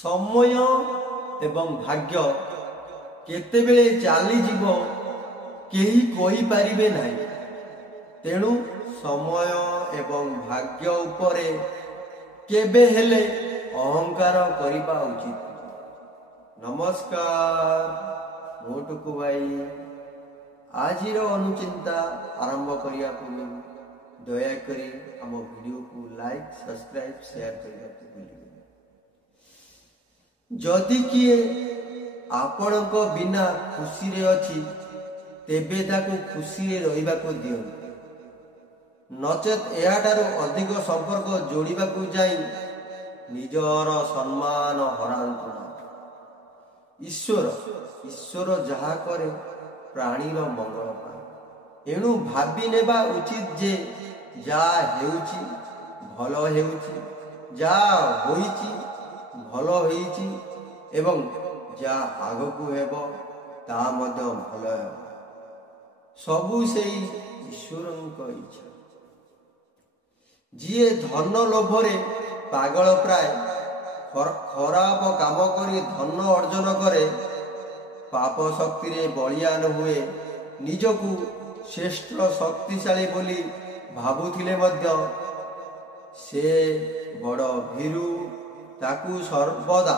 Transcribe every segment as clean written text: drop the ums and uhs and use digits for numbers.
समय एवं भाग्य केतेबेले चलीजीव केही कहि पारिबे नाही। तेणु समय एवं भाग्य उपरे केबे हेले अहंकार करिबा उचित। नमस्कार, मो टुकु भाई। आजिर अनुचिंता आरंभ करिया पूर्व दयाकरी आम वीडियो को लाइक सब्सक्राइब शेयर करने भूलिए। जदि किए आपण को बिना खुशी रे अछि तेबे ताकू खुशी रे रहिबा को दियो, नचेत एहाटारू अधिक संपर्क जोड़िबा को जाई निजर सम्मान हरांतु। ईश्वर जहा करे प्राणीर मंगल पाए। एणु भाबी नेबा उचित जे जा हेउची भल हेउची, जा होईची भल होईची एवं जा आगकू हेबो ता मध्य भल हेबो। सबु सेई ईश्वरंक इच्छा। जिए धन लोभरे पागल प्राय खराब काम करी धन अर्जन करे, पाप शक्ति रे बलियान हुए, निजकू श्रेष्ठ शक्तिशाली बोली भाबुथिले मध्य से बड़ भीरु, ताकू सर्वदा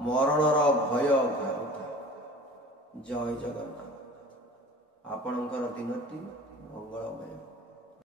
मरणर भय घारुता। जय जगन्नाथ। आपणकर दिनटी मंगलमय।